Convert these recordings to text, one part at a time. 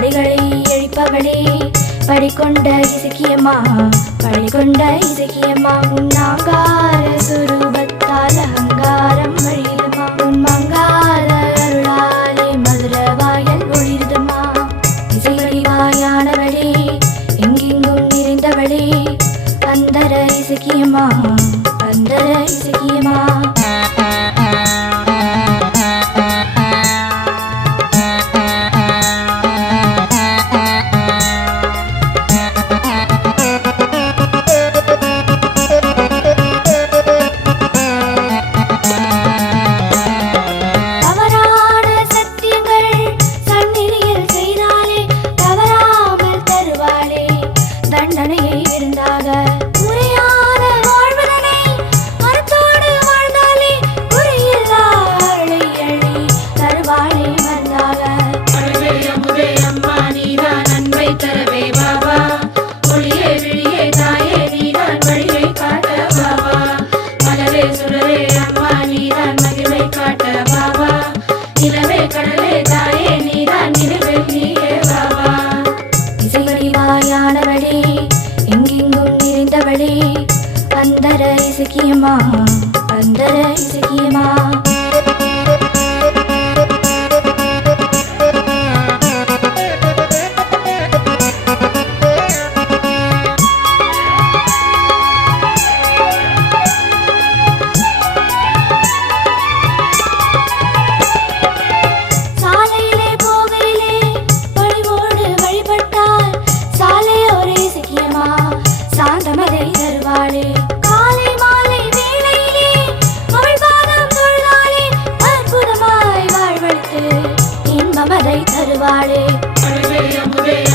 தடைகளை எழிப்பவளே படிக்கொண்ட இசக்கியம்மா படிக்கொண்ட இசக்கியம்மா உன்னாங்கார சுரூபத்தால் அகங்காரம் வழியுதுமா உன் மங்கார அருளாலே மதுரவாயல் ஒளிருதுமா இசைவடிவாயானவளே எங்கெங்கும் நிறைந்தவளே அந்தர இசக்கியம்மா அந்தர இசக்கியம்மா எங்கெங்கும் நிறைந்தவளே அந்தர இசக்கியம்மா அந்தர இசக்கியம்மா காலை மாலை வேளையிலே அவள் பாதம் தொழுதாளே அற்புதமாய் வாழ்வழித்து இன்பமதை தருவாளே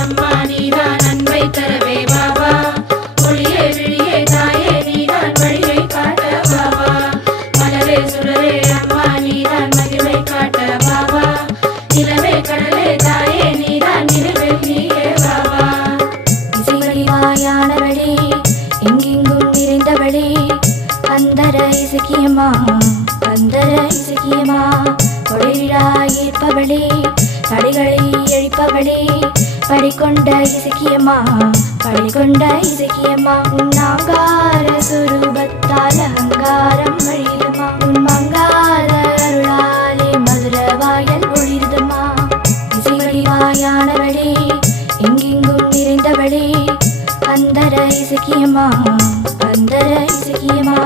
அம்மா நீதான் அன்பை தரவே பாபா ஒளியே விழியே தாயே நீதான் வழியை காட்ட பாபா மலரே சுடரே அம்மா நீதான் மகிமை காட்ட பாபா நிலவே கடலே தாயே நீதான் நிலவில் நீயே பாபா இசைவடிவாயானவளே எங்கெங்கும் நிறைந்தவளே அந்தர இசக்கியம்மா அந்தர இசக்கியம்மா கொடைவிழாய் இருப்பவளே தடைகளை எழிப்பவளே படிக்கொண்ட இசக்கியம்மா படிக்கொண்ட இசக்கியம்மா உன்னாங்கார சுரூபத்தால் அகங்காரம் வழியுதுமா உன் மங்கார அருளாலே மதுரவாயல் ஒளிருதுமா இசைவடிவாயானவளே எங்கெங்கும் நிறைந்தவளே அந்தர இசக்கியம்மா அந்தர இசக்கியம்மா